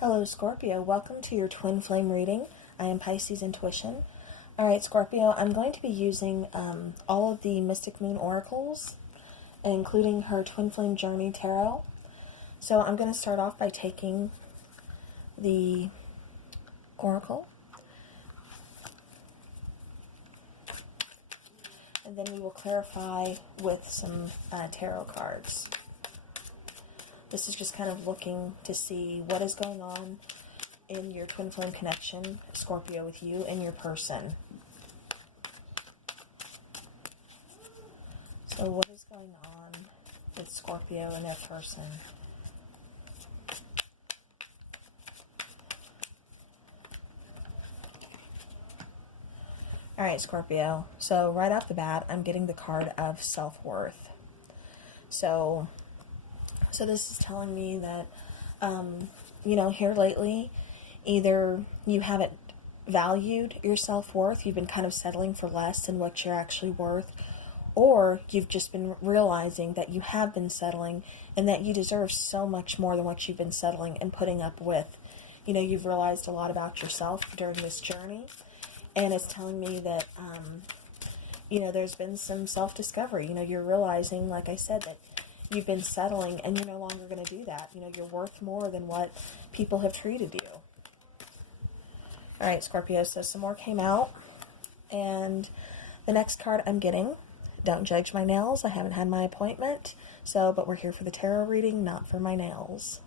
Hello, Scorpio. Welcome to your twin flame reading. I am Pisces Intuition. All right, Scorpio, I'm going to be using all of the Mystic Moon oracles, including her Twin Flame Journey Tarot. So I'm going to start off by taking the oracle, and then we will clarify with some tarot cards. This is just kind of looking to see what is going on in your twin flame connection, Scorpio, with you and your person. So what is going on with Scorpio and their person? All right, Scorpio. So right off the bat, I'm getting the card of self-worth. So this is telling me that, here lately, either you haven't valued your self-worth, you've been kind of settling for less than what you're actually worth, or you've just been realizing that you have been settling and that you deserve so much more than what you've been settling and putting up with. You've realized a lot about yourself during this journey, and it's telling me that, there's been some self-discovery. You're realizing, like I said, that you've been settling and you're no longer going to do that. You're worth more than what people have treated you. All right, Scorpio, so some more came out. And the next card I'm getting, don't judge my nails. I haven't had my appointment. But we're here for the tarot reading, not for my nails.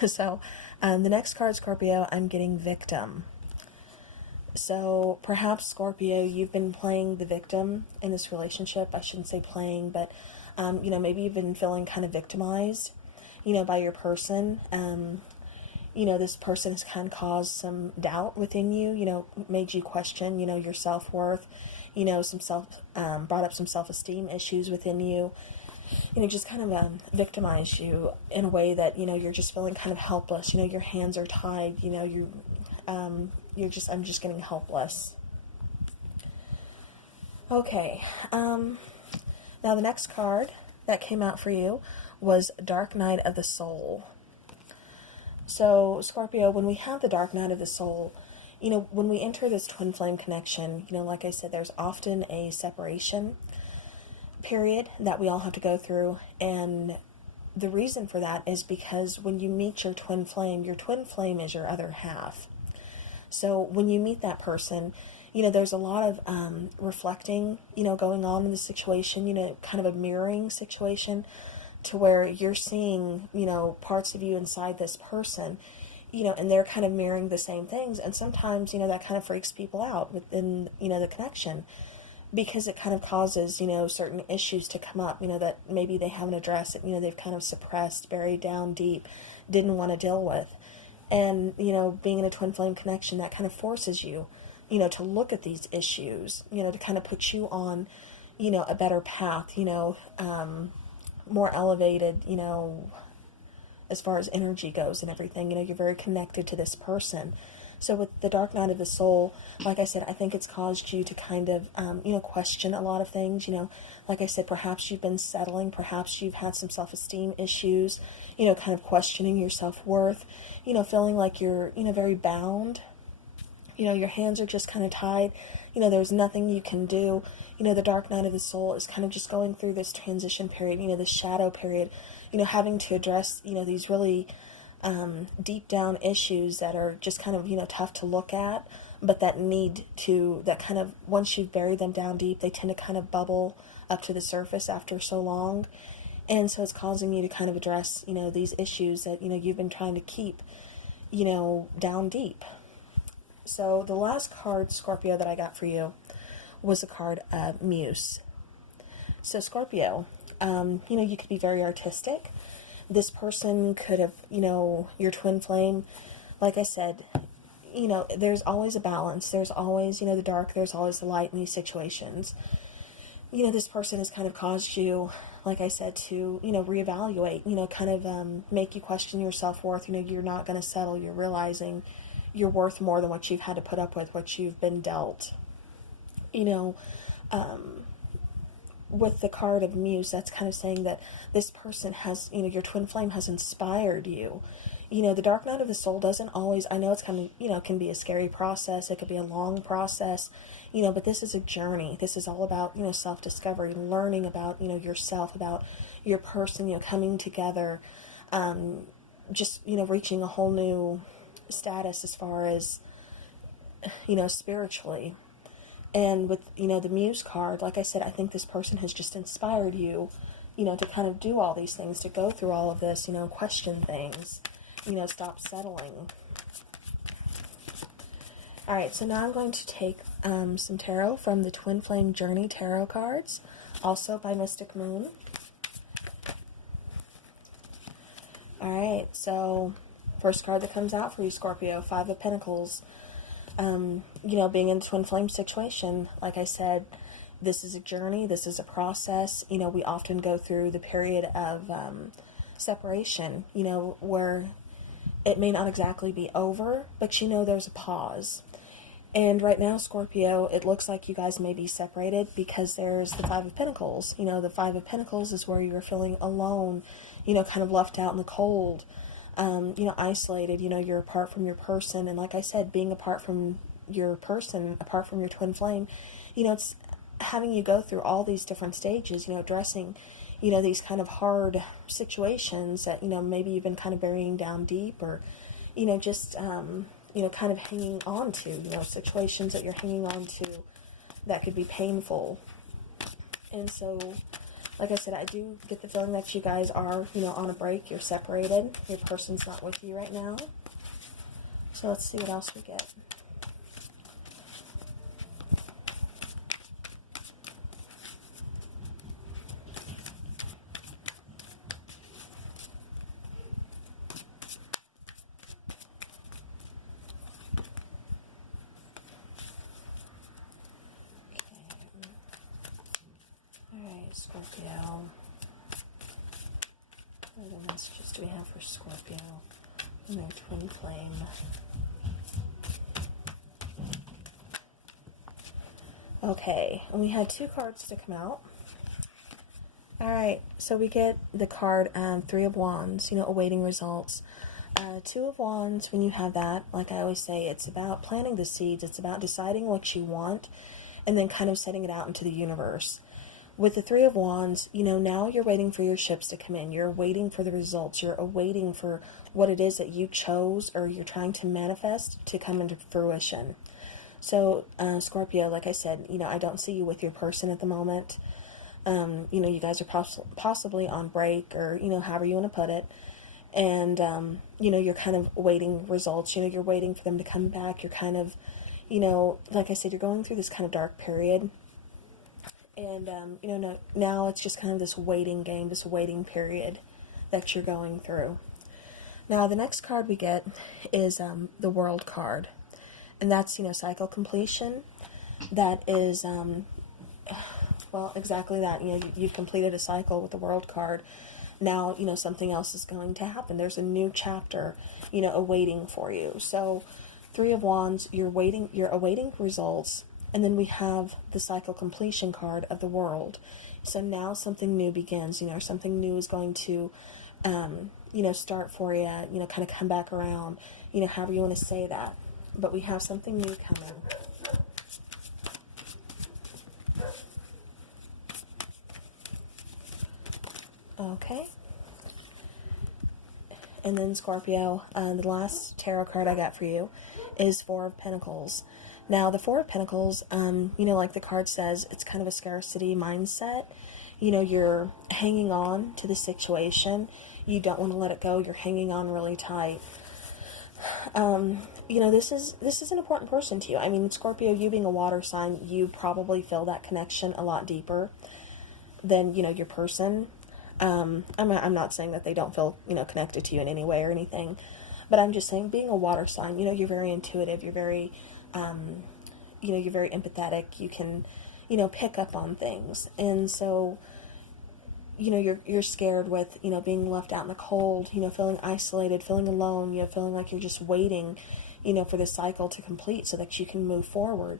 The next card, Scorpio, I'm getting victim. So perhaps, Scorpio, you've been playing the victim in this relationship. I shouldn't say playing, but maybe you've been feeling kind of victimized, by your person. This person has kind of caused some doubt within you, made you question, your self-worth, brought up some self-esteem issues within you, just kind of victimized you in a way that, you're just feeling kind of helpless. Your hands are tied, I'm just getting helpless. Okay. Now, the next card that came out for you was Dark Night of the Soul. So, Scorpio, when we have the Dark Night of the Soul, when we enter this twin flame connection, like I said, there's often a separation period that we all have to go through. And the reason for that is because when you meet your twin flame is your other half. So when you meet that person, there's a lot of reflecting, going on in the situation, kind of a mirroring situation to where you're seeing, parts of you inside this person, and they're kind of mirroring the same things. And sometimes, that kind of freaks people out within, the connection, because it kind of causes, certain issues to come up, that maybe they haven't addressed it, they've kind of suppressed, buried down deep, didn't want to deal with. And, being in a twin flame connection, that kind of forces you, to look at these issues, to kind of put you on, a better path, more elevated, as far as energy goes and everything. You're very connected to this person. So with the Dark Night of the Soul, like I said, I think it's caused you to kind of, question a lot of things. Like I said, perhaps you've been settling, perhaps you've had some self-esteem issues, kind of questioning your self-worth, feeling like you're, very bound. Your hands are just kind of tied. There's nothing you can do. The Dark Night of the Soul is kind of just going through this transition period, this shadow period, having to address, these really deep down issues that are just kind of, tough to look at, but that kind of, once you've buried them down deep, they tend to kind of bubble up to the surface after so long. And so it's causing you to kind of address, these issues that, you've been trying to keep, down deep. So the last card, Scorpio, that I got for you was the card Muse. So Scorpio, you could be very artistic. This person could have, your twin flame, like I said, there's always a balance. There's always, the dark, there's always the light in these situations. This person has kind of caused you, like I said, to, reevaluate, kind of make you question your self-worth. You're not going to settle. You're realizing you're worth more than what you've had to put up with, what you've been dealt. With the card of Muse, that's kind of saying that this person has, your twin flame has inspired you, the dark night of the soul doesn't always, I know it's kind of, can be a scary process. It could be a long process, but this is a journey. This is all about, self-discovery, learning about, yourself, about your person, coming together, just, reaching a whole new status as far as, spiritually. And with, the Muse card, like I said, I think this person has just inspired you, to kind of do all these things, to go through all of this, question things, stop settling. All right, so now I'm going to take some tarot from the Twin Flame Journey Tarot cards, also by Mystic Moon. All right, so first card that comes out for you, Scorpio, Five of Pentacles. Being in the twin flame situation, like I said, this is a journey, this is a process. We often go through the period of separation, where it may not exactly be over, but there's a pause. And right now, Scorpio, it looks like you guys may be separated because there's the Five of Pentacles. The Five of Pentacles is where you're feeling alone, kind of left out in the cold, isolated, you're apart from your person. And like I said, being apart from your person, apart from your twin flame, it's having you go through all these different stages, addressing, these kind of hard situations that, maybe you've been kind of burying down deep, or, just, kind of hanging on to, situations that you're hanging on to that could be painful. And so, like I said, I do get the feeling that you guys are, on a break. You're separated. Your person's not with you right now. So let's see what else we get. Scorpio. What other messages do we have for Scorpio and their twin flame? Okay, and we had two cards to come out. Alright, so we get the card Three of Wands, awaiting results. Two of Wands, when you have that, like I always say, it's about planting the seeds. It's about deciding what you want and then kind of setting it out into the universe. With the Three of Wands, now you're waiting for your ships to come in. You're waiting for the results. You're awaiting for what it is that you chose or you're trying to manifest to come into fruition. So, Scorpio, like I said, I don't see you with your person at the moment. You guys are possibly on break or, however you want to put it. And, you're kind of waiting results. You're waiting for them to come back. You're kind of, like I said, you're going through this kind of dark period. And, now it's just kind of this waiting game, this waiting period that you're going through. Now, the next card we get is the World card. And that's, cycle completion. That is, well, exactly that. You've completed a cycle with the World card. Now, something else is going to happen. There's a new chapter, awaiting for you. So, Three of Wands, you're awaiting results. And then we have the cycle completion card of the World. So now something new begins, something new is going to, start for you, kind of come back around, however you want to say that. But we have something new coming. Okay. And then Scorpio, the last tarot card I got for you is Four of Pentacles. Now, the Four of Pentacles, like the card says, it's kind of a scarcity mindset. You're hanging on to the situation. You don't want to let it go. You're hanging on really tight. This is an important person to you. I mean, Scorpio, you being a water sign, you probably feel that connection a lot deeper than, your person. I'm not saying that they don't feel, connected to you in any way or anything, but I'm just saying, being a water sign, you're very intuitive. You're very, you're very empathetic. You can, pick up on things. And so, you're scared with, being left out in the cold, feeling isolated, feeling alone, feeling like you're just waiting, for the cycle to complete so that you can move forward,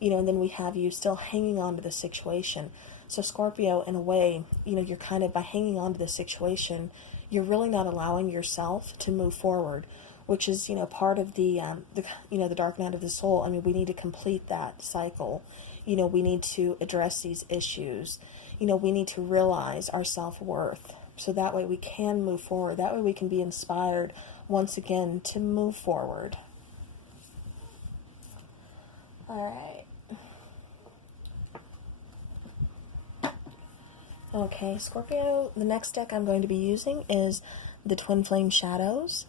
and then we have you still hanging on to the situation. So Scorpio, in a way, you're kind of, by hanging on to the situation, you're really not allowing yourself to move forward, which is, part of the dark night of the soul. I mean, we need to complete that cycle. We need to address these issues. We need to realize our self-worth, so that way we can move forward. That way we can be inspired once again to move forward. All right. Okay, Scorpio, the next deck I'm going to be using is the Twin Flame Shadows.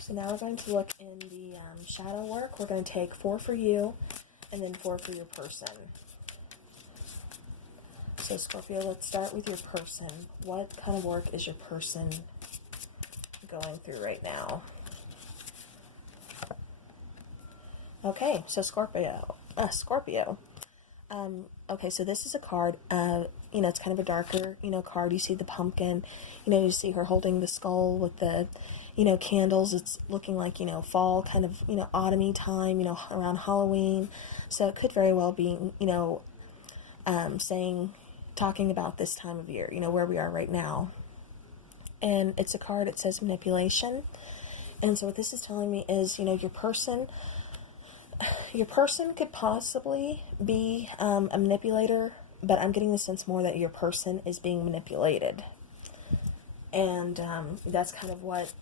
So now we're going to look in the shadow work. We're going to take 4 for you and then 4 for your person. So Scorpio, let's start with your person. What kind of work is your person going through right now? Okay, so Scorpio. Okay, so this is a card, it's kind of a darker, card. You see the pumpkin, you see her holding the skull with the, candles. It's looking like, fall, kind of, autumny time, around Halloween. So it could very well be, talking about this time of year, where we are right now. And it's a card, it says manipulation. And so what this is telling me is, your person could possibly be a manipulator, but I'm getting the sense more that your person is being manipulated. And that's kind of what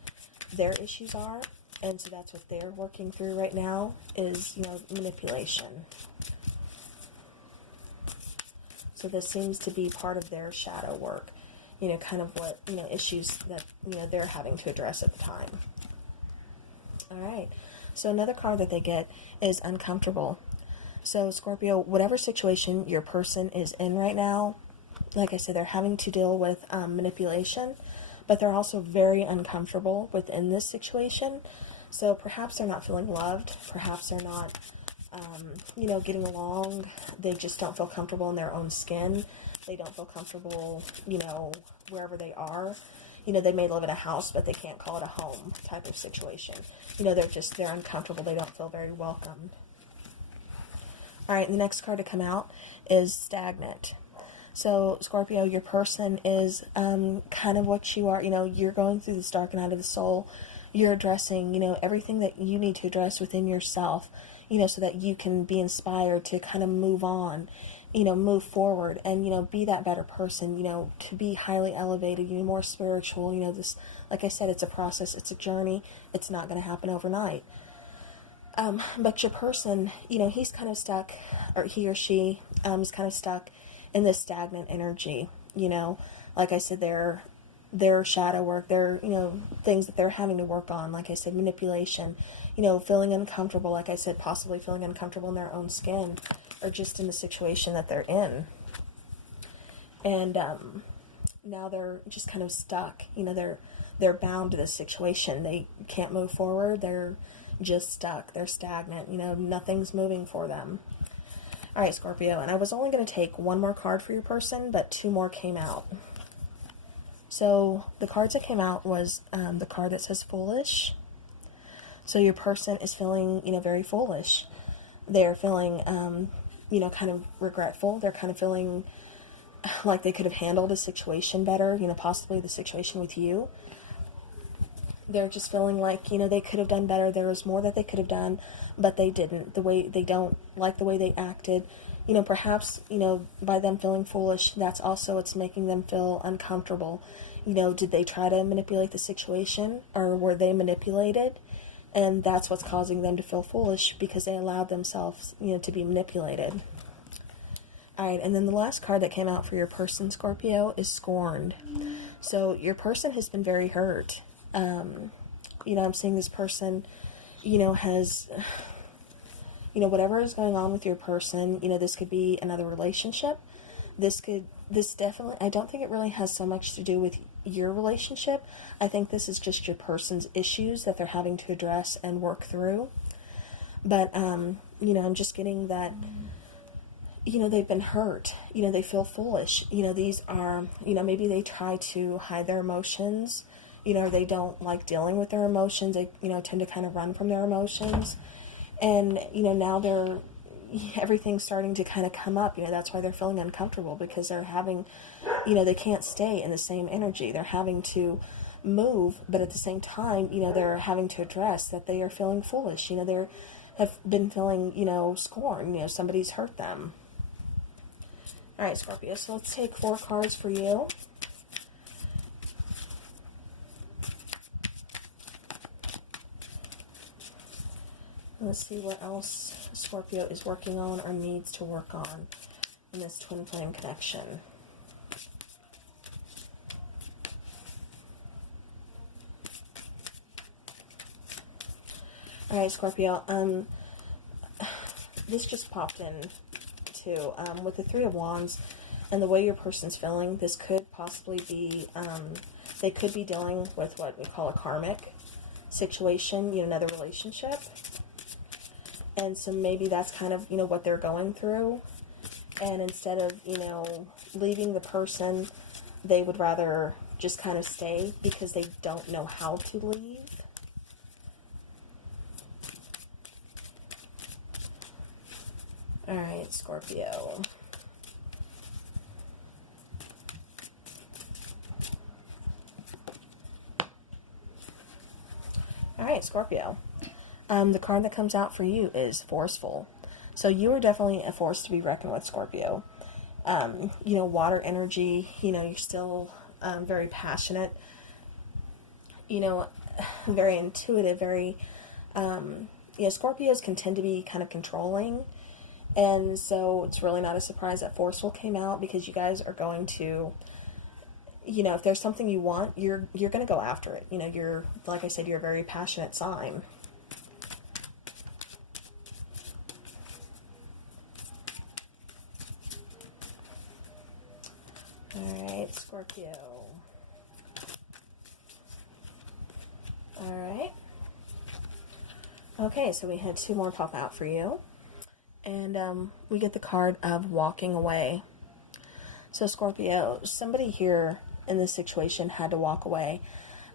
their issues are. And so that's what they're working through right now is, manipulation. So this seems to be part of their shadow work, kind of what, issues that, they're having to address at the time. All right. So another card that they get is uncomfortable. So Scorpio, whatever situation your person is in right now, like I said, they're having to deal with manipulation, but they're also very uncomfortable within this situation. So perhaps they're not feeling loved. Perhaps they're not, getting along. They just don't feel comfortable in their own skin. They don't feel comfortable, wherever they are. They may live in a house, but they can't call it a home type of situation. They're uncomfortable. They don't feel very welcomed. All right, and the next card to come out is stagnant. So, Scorpio, your person is kind of what you are. You're going through this dark night of the soul. You're addressing, everything that you need to address within yourself, so that you can be inspired to kind of move on, move forward and, be that better person, to be highly elevated, more spiritual, this, like I said, it's a process, it's a journey, it's not going to happen overnight. But your person, he's kind of stuck, or he or she is kind of stuck in this stagnant energy, like I said, their shadow work, their, things that they're having to work on, like I said, manipulation, feeling uncomfortable, like I said, possibly feeling uncomfortable in their own skin, or just in the situation that they're in. And now they're just kind of stuck. They're bound to this situation. They can't move forward. They're just stuck. They're stagnant. Nothing's moving for them. All right, Scorpio. And I was only going to take one more card for your person, but 2 more came out. So the cards that came out was the card that says foolish. So your person is feeling, very foolish. They're feeling, kind of regretful. They're kind of feeling like they could have handled a situation better, possibly the situation with you. They're just feeling like, they could have done better. There was more that they could have done, but they didn't. They don't like the way they acted. Perhaps, by them feeling foolish, it's making them feel uncomfortable. Did they try to manipulate the situation, or were they manipulated? And that's what's causing them to feel foolish, because they allowed themselves, to be manipulated. All right, and then the last card that came out for your person, Scorpio, is scorned. So your person has been very hurt. I'm seeing this person, has, whatever is going on with your person, this could be another relationship. This definitely, I don't think it really has so much to do with your relationship. I think this is just your person's issues that they're having to address and work through. But, I'm just getting that, they've been hurt. They feel foolish. These are, maybe they try to hide their emotions, or they don't like dealing with their emotions. They, tend to kind of run from their emotions. And, now they're, everything's starting to kind of come up. That's why they're feeling uncomfortable, because they're having, they can't stay in the same energy. They're having to move, but at the same time, they're having to address that they are feeling foolish. They have been feeling, scorn. Somebody's hurt them. All right, Scorpio, so let's take 4 cards for you. Let's see what else Scorpio is working on or needs to work on in this twin flame connection. All right, Scorpio, this just popped in too. With the 3 of Wands and the way your person's feeling, this could possibly be, they could be dealing with what we call a karmic situation, another relationship. And so maybe that's kind of, what they're going through. And instead of, leaving the person, they would rather just kind of stay because they don't know how to leave. All right, Scorpio. All right, Scorpio. The card that comes out for you is forceful. So you are definitely a force to be reckoned with, Scorpio. Water energy, you're still very passionate, very intuitive, very, Scorpios can tend to be kind of controlling. And so it's really not a surprise that forceful came out, because you guys are going to, if there's something you want, you're going to go after it. You're, like I said, you're a very passionate sign. All right, Scorpio. All right. Okay, so we had 2 more pop out for you. And we get the card of walking away. So Scorpio, somebody here in this situation had to walk away.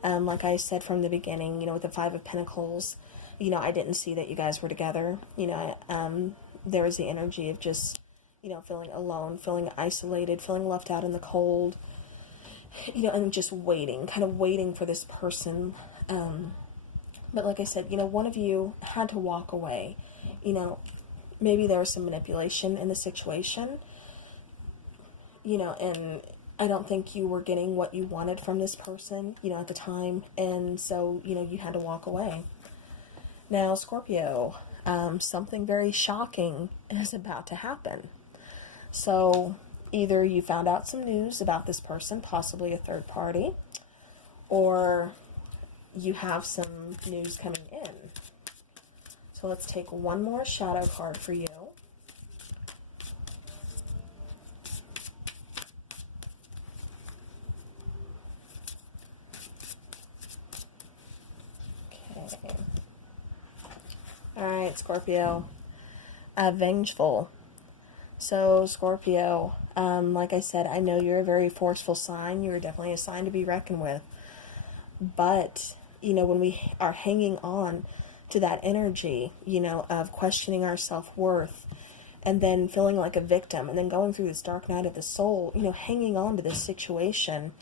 Like I said from the beginning, with the 5 of Pentacles, I didn't see that you guys were together. There was the energy of just, feeling alone, feeling isolated, feeling left out in the cold, and just waiting, kind of waiting for this person. But like I said, one of you had to walk away. Maybe there was some manipulation in the situation, and I don't think you were getting what you wanted from this person, at the time. And so, you had to walk away. Now, Scorpio, something very shocking is about to happen. So either you found out some news about this person, possibly a third party, or you have some news coming in. So let's take 1 more shadow card for you. Okay. All right, Scorpio. Vengeful. So, Scorpio, like I said, I know you're a very forceful sign. You're definitely a sign to be reckoned with. But, when we are hanging on to that energy, of questioning our self-worth, and then feeling like a victim, and then going through this dark night of the soul, hanging on to this situation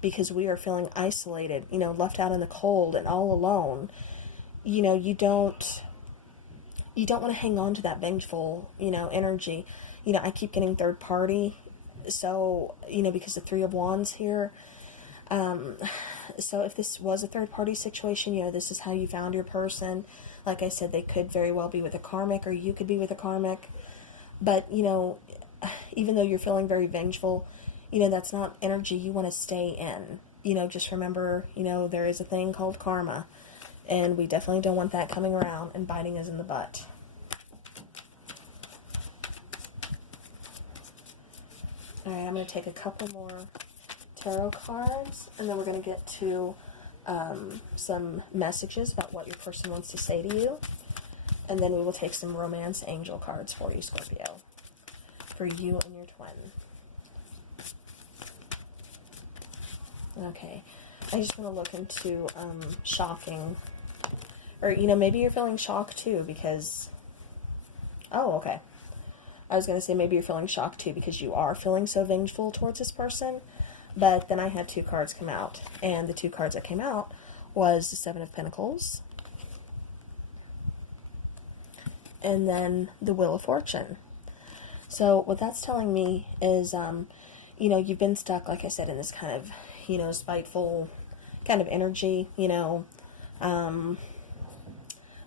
because we are feeling isolated, left out in the cold and all alone, you don't want to hang on to that vengeful, energy. I keep getting third party, so, because the 3 of Wands here. So if this was a third-party situation, this is how you found your person. Like I said, they could very well be with a karmic, or you could be with a karmic. But, even though you're feeling very vengeful, that's not energy you want to stay in. Just remember, there is a thing called karma. And we definitely don't want that coming around and biting us in the butt. All right, I'm going to take a couple more tarot cards, and then we're going to get to some messages about what your person wants to say to you, and then we will take some romance angel cards for you, Scorpio, for you and your twin. Okay, I just want to look into shocking, or maybe you're feeling shocked too, because, oh, okay, I was going to say maybe you're feeling shocked too because you are feeling so vengeful towards this person. But then I had 2 cards come out. And the 2 cards that came out was the 7 of Pentacles. And then the Wheel of Fortune. So what that's telling me is, you know, you've been stuck, like I said, in this kind of, you know, spiteful kind of energy, you know,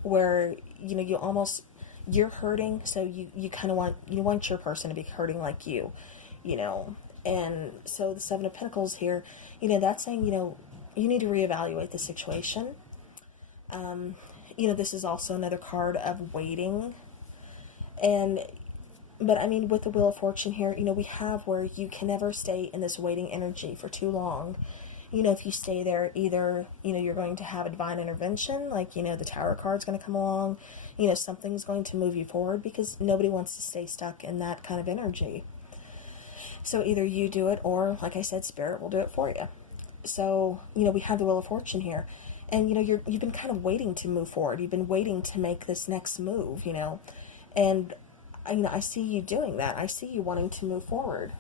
where, you know, you're hurting, so you kind of want your person to be hurting like you know. And so the 7 of Pentacles here, you know, that's saying, you know, you need to reevaluate the situation. You know, this is also another card of waiting. But I mean, with the Wheel of Fortune here, you know, we have where you can never stay in this waiting energy for too long. You know, if you stay there, either, you know, you're going to have a divine intervention, like, you know, the Tower card's going to come along, you know, something's going to move you forward, because nobody wants to stay stuck in that kind of energy. So either you do it, or, like I said, Spirit will do it for you. So, you know, we have the Wheel of Fortune here. And, you know, you've been kind of waiting to move forward. You've been waiting to make this next move, you know. And, you know, I see you doing that. I see you wanting to move forward.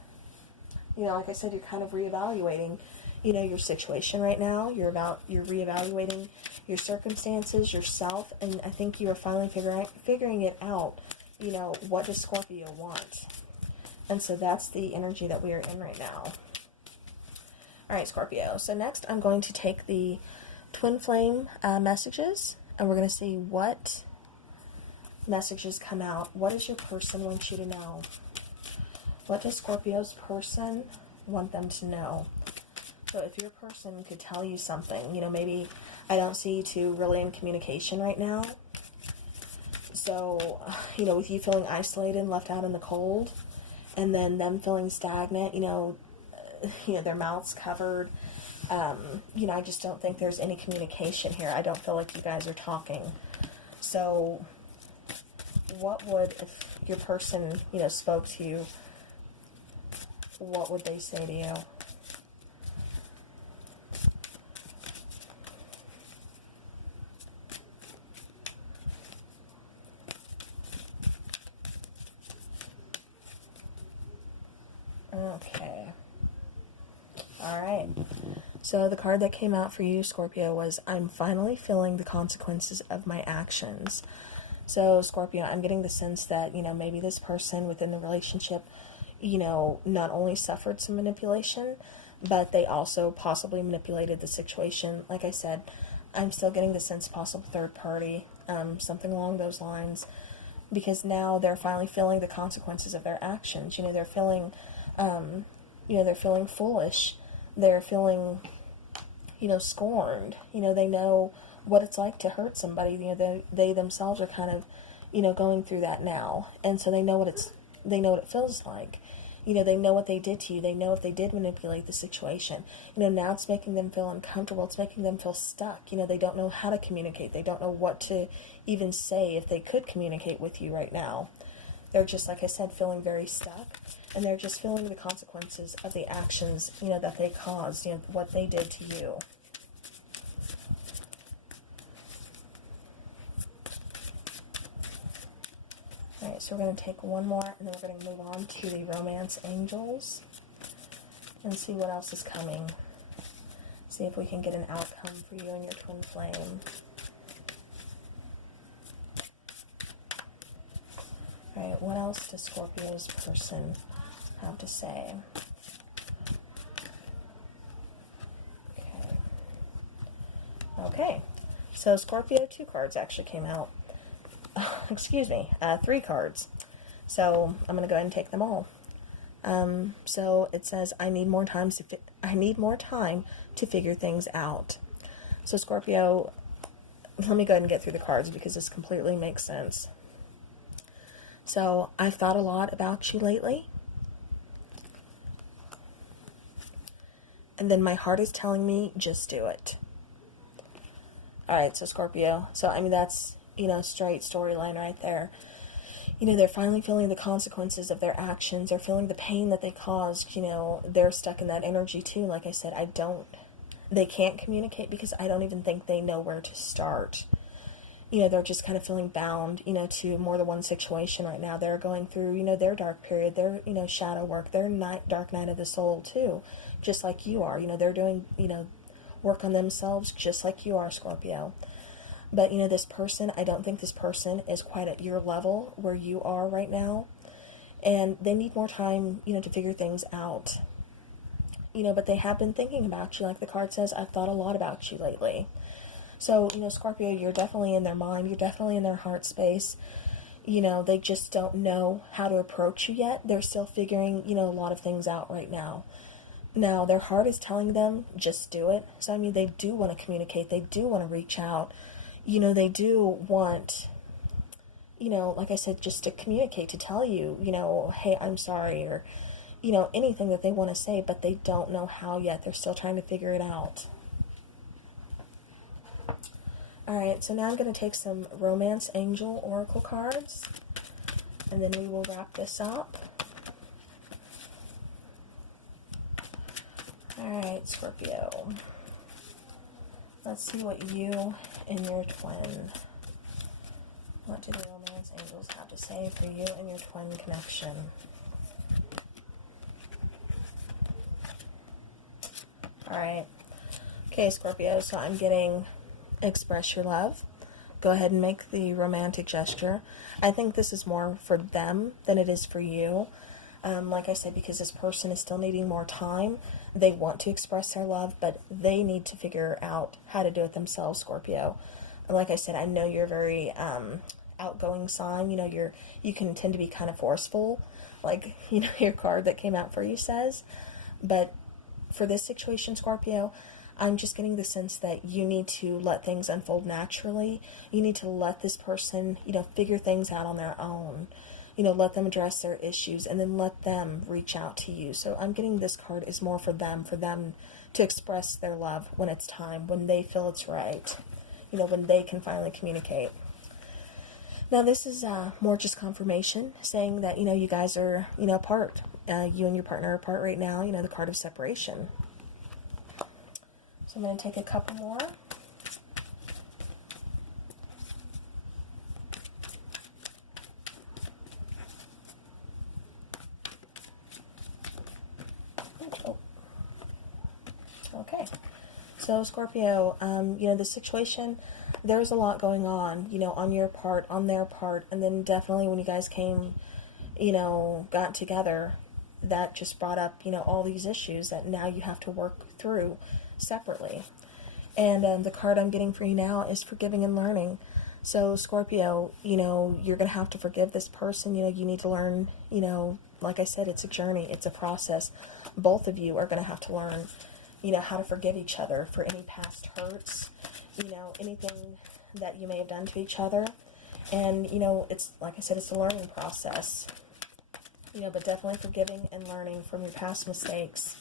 You know, like I said, you're kind of reevaluating, you know, your situation right now. You're reevaluating your circumstances, yourself. And I think you are finally figuring it out. You know, what does Scorpio want? And so that's the energy that we are in right now. All right, Scorpio. So next I'm going to take the Twin Flame messages, and we're going to see what messages come out. What does your person want you to know? What does Scorpio's person want them to know? So if your person could tell you something, you know, maybe I don't see you two really in communication right now. So, you know, with you feeling isolated and left out in the cold, and then them feeling stagnant, you know, their mouths covered. You know, I just don't think there's any communication here. I don't feel like you guys are talking. So what would, if your person, you know, spoke to you, what would they say to you? Okay. All right. So the card that came out for you, Scorpio, was I'm finally feeling the consequences of my actions. So, Scorpio, I'm getting the sense that, you know, maybe this person within the relationship, you know, not only suffered some manipulation, but they also possibly manipulated the situation. Like I said, I'm still getting the sense possible third party, something along those lines, because now they're finally feeling the consequences of their actions. You know, they're feeling, they're feeling foolish. They're feeling, you know, scorned. You know, they know what it's like to hurt somebody. You know, they themselves are kind of, you know, going through that now. And so they know what it feels like. You know, they know what they did to you. They know if they did manipulate the situation. You know, now it's making them feel uncomfortable. It's making them feel stuck. You know, they don't know how to communicate. They don't know what to even say if they could communicate with you right now. They're just, like I said, feeling very stuck. And they're just feeling the consequences of the actions, you know, that they caused, you know, what they did to you. Alright, so we're going to take one more, and then we're going to move on to the Romance Angels and see what else is coming. See if we can get an outcome for you and your twin flame. Alright, what else does Scorpio's person have to say? Okay, so Scorpio, 2 cards actually came out. Excuse me, 3 cards. So I'm going to go ahead and take them all. So it says, I need more time to figure things out. So Scorpio, let me go ahead and get through the cards because this completely makes sense. So I've thought a lot about you lately. And then my heart is telling me, just do it. Alright, so Scorpio. So, I mean, that's, you know, straight storyline right there. You know, they're finally feeling the consequences of their actions. They're feeling the pain that they caused. You know, they're stuck in that energy too. Like I said, they can't communicate because I don't even think they know where to start. they're just kind of feeling bound, to more than one situation right now. They're going through, their dark period, their, shadow work, their dark night of the soul too, just like you are. They're doing, work on themselves just like you are, Scorpio. But, this person, I don't think this person is quite at your level where you are right now. And they need more time, to figure things out. But they have been thinking about you. Like the card says, I've thought a lot about you lately. So, Scorpio, you're definitely in their mind. You're definitely in their heart space. They just don't know how to approach you yet. They're still figuring, a lot of things out right now. Now, their heart is telling them, just do it. So, I mean, they do want to communicate. They do want to reach out. They do want, like I said, just to communicate, to tell you, hey, I'm sorry, or, anything that they want to say, but they don't know how yet. They're still trying to figure it out. Alright, so now I'm going to take some Romance Angel Oracle cards, and then we will wrap this up. Alright, Scorpio. Let's see what you and your twin, what do the Romance Angels have to say for you and your twin connection? Alright. Okay, Scorpio, so I'm getting express your love. Go ahead and make the romantic gesture. I think this is more for them than it is for you. Like I said, because this person is still needing more time. They want to express their love, but they need to figure out how to do it themselves, Scorpio. And like I said, I know you're a very outgoing sign. You can tend to be kind of forceful, like, your card that came out for you says. But for this situation, Scorpio, I'm just getting the sense that you need to let things unfold naturally. You need to let this person, figure things out on their own. Let them address their issues, and then let them reach out to you. So I'm getting this card is more for them to express their love when it's time, when they feel it's right, when they can finally communicate. Now this is more just confirmation, saying that, you guys are, apart. You and your partner are apart right now, the card of separation. So I'm going to take a couple more. Oh. Okay. So Scorpio, the situation, there's a lot going on, on your part, on their part, and then definitely when you guys came, got together, that just brought up, all these issues that now you have to work through separately. And the card I'm getting for you now is forgiving and learning. So Scorpio, you're going to have to forgive this person. You need to learn, like I said, it's a journey, it's a process. Both of you are going to have to learn, how to forgive each other for any past hurts, anything that you may have done to each other. And, it's, like I said, it's a learning process. But definitely forgiving and learning from your past mistakes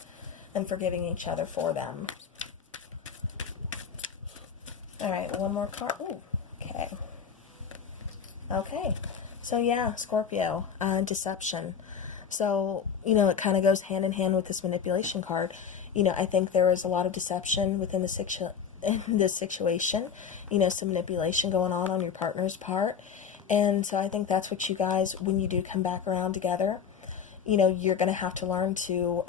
and forgiving each other for them. Alright, one more card. Ooh, okay. Okay. So yeah, Scorpio, deception. So, it kind of goes hand in hand with this manipulation card. I think there is a lot of deception within this situation. Some manipulation going on your partner's part. And so I think that's what you guys, when you do come back around together, you're going to have to learn to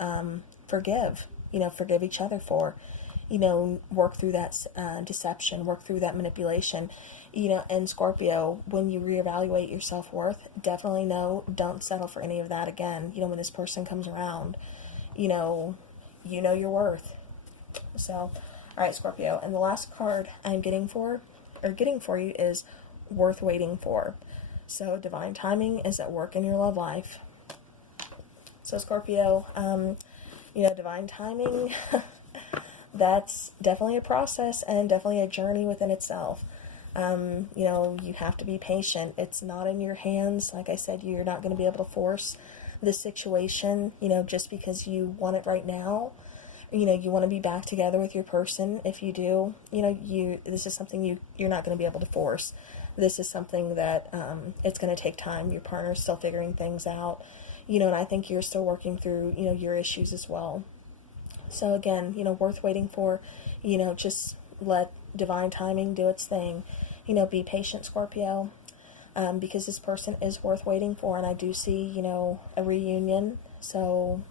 forgive each other for, work through that deception, work through that manipulation. And Scorpio, when you reevaluate your self-worth, definitely don't settle for any of that again. When this person comes around, you know your worth. So, all right, Scorpio. And the last card I'm getting for you is worth waiting for. So divine timing is at work in your love life. So Scorpio, divine timing, that's definitely a process and definitely a journey within itself. You have to be patient. It's not in your hands. Like I said, you're not going to be able to force this situation, just because you want it right now. You want to be back together with your person. If you do, this is something you're not going to be able to force. This is something that it's going to take time. Your partner's still figuring things out, and I think you're still working through, your issues as well. So again, worth waiting for, just let divine timing do its thing. be patient, Scorpio, because this person is worth waiting for, and I do see, a reunion. So,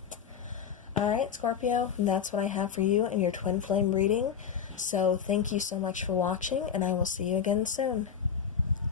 alright, Scorpio, and that's what I have for you in your twin flame reading. So, thank you so much for watching, and I will see you again soon.